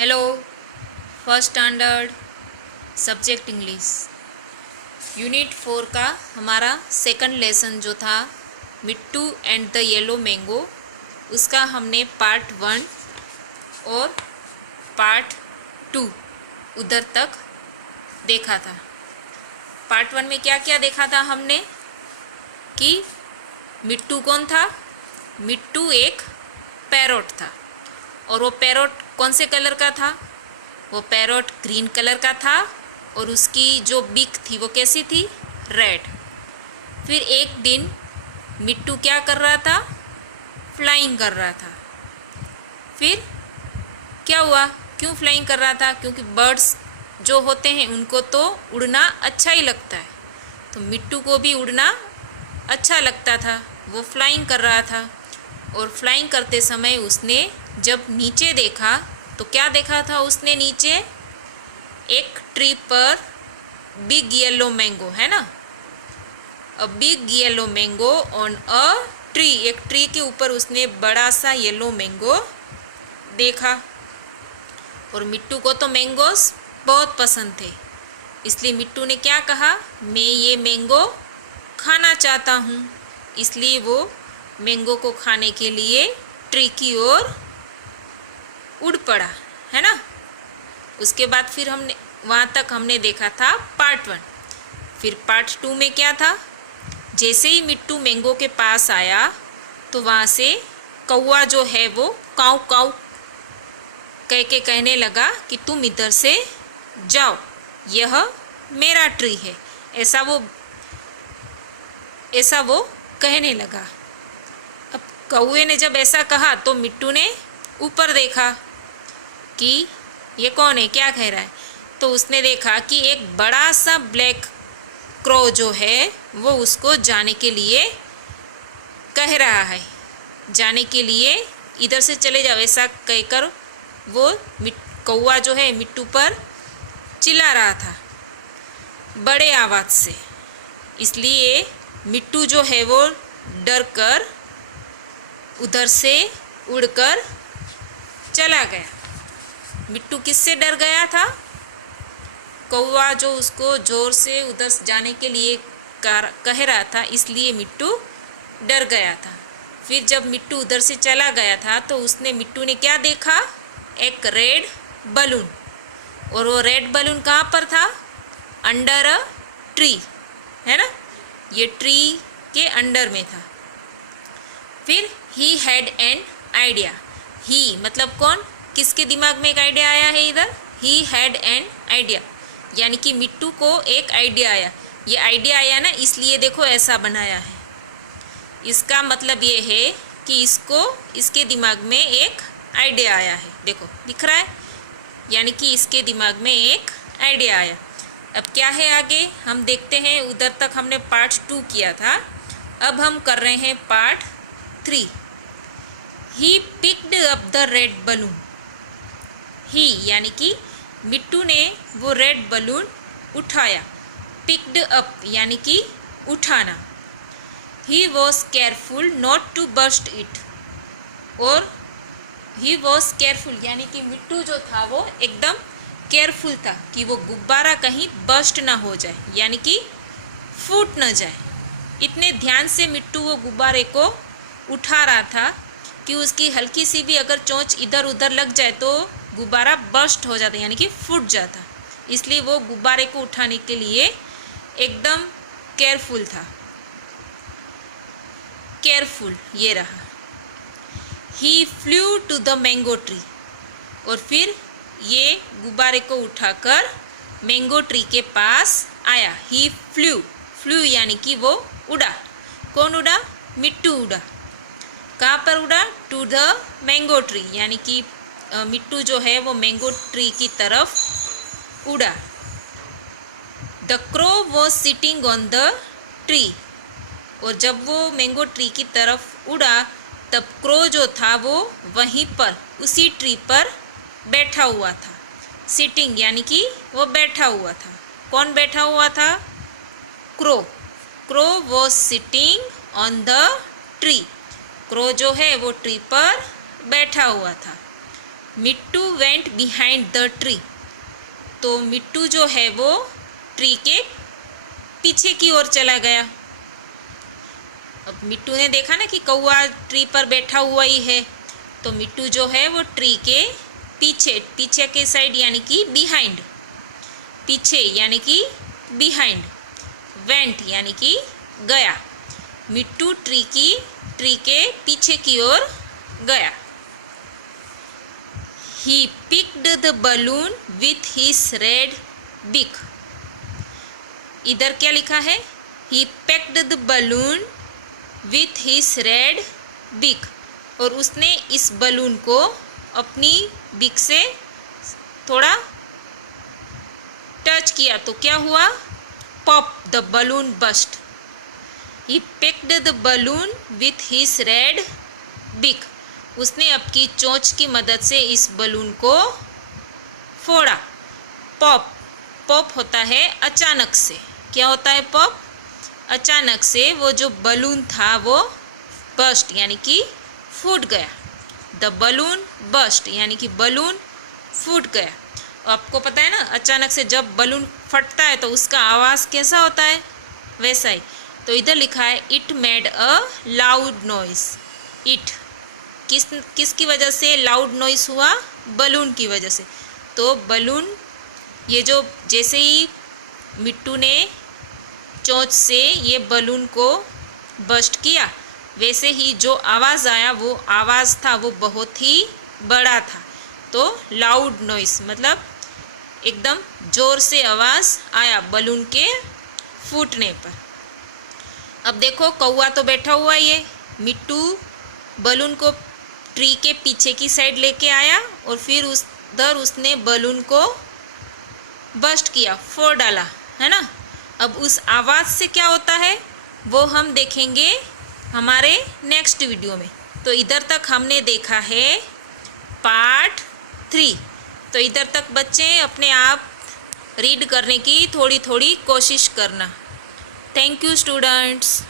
Hello. First standard subject English unit 4 का हमारा second lesson जो था मिट्टू एंड द येलो मैंगो, उसका हमने पार्ट 1 और पार्ट 2 उधर तक देखा था। पार्ट 1 में क्या क्या देखा था हमने कि मिट्टू कौन था। मिट्टू एक पैरोट था और वो पैरोट कौन से कलर का था। वो पैरोट ग्रीन कलर का था और उसकी जो बीक थी वो कैसी थी, रेड। फिर एक दिन मिट्टू क्या कर रहा था, फ्लाइंग कर रहा था। फिर क्या हुआ, क्यों फ्लाइंग कर रहा था, क्योंकि बर्ड्स जो होते हैं उनको तो उड़ना अच्छा ही लगता है, तो मिट्टू को भी उड़ना अच्छा लगता था। वो फ्लाइंग कर रहा था और फ्लाइंग करते समय उसने जब नीचे देखा तो क्या देखा था उसने, नीचे एक ट्री पर बिग येलो मैंगो है ना, a big yellow mango on a tree. एक ट्री के ऊपर उसने बड़ा सा येलो मैंगो देखा और मिट्टू को तो मैंगोस बहुत पसंद थे, इसलिए मिट्टू ने क्या कहा, मैं ये मैंगो खाना चाहता हूँ। इसलिए वो मैंगो को खाने के लिए ट्री की ओर उड़ पड़ा, है ना। उसके बाद फिर हमने वहाँ तक हमने देखा था पार्ट 1। फिर पार्ट 2 में क्या था, जैसे ही मिट्टू मैंगो के पास आया तो वहाँ से कौवा जो है वो काऊ काऊ कह के कहने लगा कि तुम इधर से जाओ, यह मेरा ट्री है। ऐसा वो कहने लगा। अब कौवे ने जब ऐसा कहा तो मिट्टू ने ऊपर देखा कि ये कौन है, क्या कह रहा है। तो उसने देखा कि एक बड़ा सा ब्लैक क्रो जो है वो उसको जाने के लिए कह रहा है, जाने के लिए इधर से चले जाओ, ऐसा कहकर वो कौवा जो है मिट्टू पर चिल्ला रहा था बड़े आवाज़ से। इसलिए मिट्टू जो है वो डर कर उधर से उड़कर चला गया। मिट्टू किससे डर गया था, कौवा जो उसको ज़ोर से उधर जाने के लिए कह रहा था, इसलिए मिट्टू डर गया था। फिर जब मिट्टू उधर से चला गया था तो मिट्टू ने क्या देखा, एक रेड बलून। और वो रेड बलून कहाँ पर था, अंडर अ ट्री, है ना, ये ट्री के अंडर में था। फिर ही हैड एन आइडिया। ही मतलब कौन, किसके दिमाग में एक आइडिया आया है इधर, ही हैड एन आइडिया, यानी कि मिट्टू को एक आइडिया आया। ये आइडिया आया ना, इसलिए देखो ऐसा बनाया है। इसका मतलब ये है कि इसके दिमाग में एक आइडिया आया है, देखो दिख रहा है, यानी कि इसके दिमाग में एक आइडिया आया। अब क्या है आगे हम देखते हैं। उधर तक हमने पार्ट 2 किया था, अब हम कर रहे हैं part 3। He picked up the red balloon. He यानी कि मिट्टू ने वो रेड बलून उठाया, पिक्ड अप यानी कि उठाना। He was careful not to burst it, और ही वॉज केयरफुल यानी कि मिट्टू जो था वो एकदम केयरफुल था कि वो गुब्बारा कहीं बर्स्ट ना हो जाए, यानी कि फूट ना जाए। इतने ध्यान से मिट्टू वो गुब्बारे को उठा रहा था कि उसकी हल्की सी भी अगर चोंच इधर उधर लग जाए तो गुब्बारा बर्स्ट हो जाता, यानी कि फूट जाता। इसलिए वो गुब्बारे को उठाने के लिए एकदम केयरफुल था। केयरफुल ये रहा। He flew to the mango tree, और फिर ये गुब्बारे को उठाकर मैंगो ट्री के पास आया। ही फ्लू, फ्लू यानी कि वो उड़ा। कौन उड़ा, मिट्टू उड़ा। कहाँ पर उड़ा, टू द मैंगो ट्री, यानी कि मिट्टू जो है वो मैंगो ट्री की तरफ उड़ा। The crow was sitting on the tree, और जब वो मैंगो ट्री की तरफ उड़ा तब क्रो जो था वो वहीं पर उसी ट्री पर बैठा हुआ था। सिटिंग यानी कि वो बैठा हुआ था। कौन बैठा हुआ था, crow. Crow was sitting on the tree, crow जो है वो ट्री पर बैठा हुआ था। मिट्टू वेंट बिहाइंड द ट्री। तो मिट्टू जो है वो ट्री के पीछे की ओर चला गया। अब मिट्टू ने देखा ना कि कौवा ट्री पर बैठा हुआ ही है, तो मिट्टू जो है वो ट्री के पीछे, पीछे के साइड यानी कि बिहाइंड, पीछे यानी कि बिहाइंड, वेंट यानी कि गया। मिट्टू ट्री के पीछे की ओर गया। He picked the balloon with his red beak. इधर क्या लिखा है? He pecked the balloon with his red beak. और उसने इस बलून को अपनी बिक से थोड़ा टच किया तो क्या हुआ? Pop, the balloon burst. He pecked the balloon with his red beak. उसने अपनी चोंच की मदद से इस बलून को फोड़ा। पॉप, पॉप होता है अचानक से। क्या होता है पॉप? अचानक से वो जो बलून था वो बस्ट यानी कि फूट गया। द बलून बस्ट यानी कि बलून फूट गया। आपको पता है ना, अचानक से जब बलून फटता है तो उसका आवाज़ कैसा होता है? वैसा ही। तो इधर लिखा है it made a loud noise. It किसकी वजह से लाउड नॉइस हुआ? बलून की वजह से। तो बलून ये जो जैसे ही मिट्टू ने चोंच से ये बलून को बस्ट किया, वैसे ही जो आवाज़ आया वो आवाज़ था वो बहुत ही बड़ा था। तो लाउड नॉइस मतलब एकदम ज़ोर से आवाज़ आया बलून के फूटने पर। अब देखो कौवा तो बैठा हुआ ही है। मिट्टू बलून को ट्री के पीछे की साइड लेके आया और फिर उधर उसने बलून को बस्ट किया, फोड़ डाला, है ना। अब उस आवाज़ से क्या होता है वो हम देखेंगे हमारे नेक्स्ट वीडियो में। तो इधर तक हमने देखा है पार्ट 3। तो इधर तक बच्चे अपने आप रीड करने की थोड़ी थोड़ी कोशिश करना। Thank you students.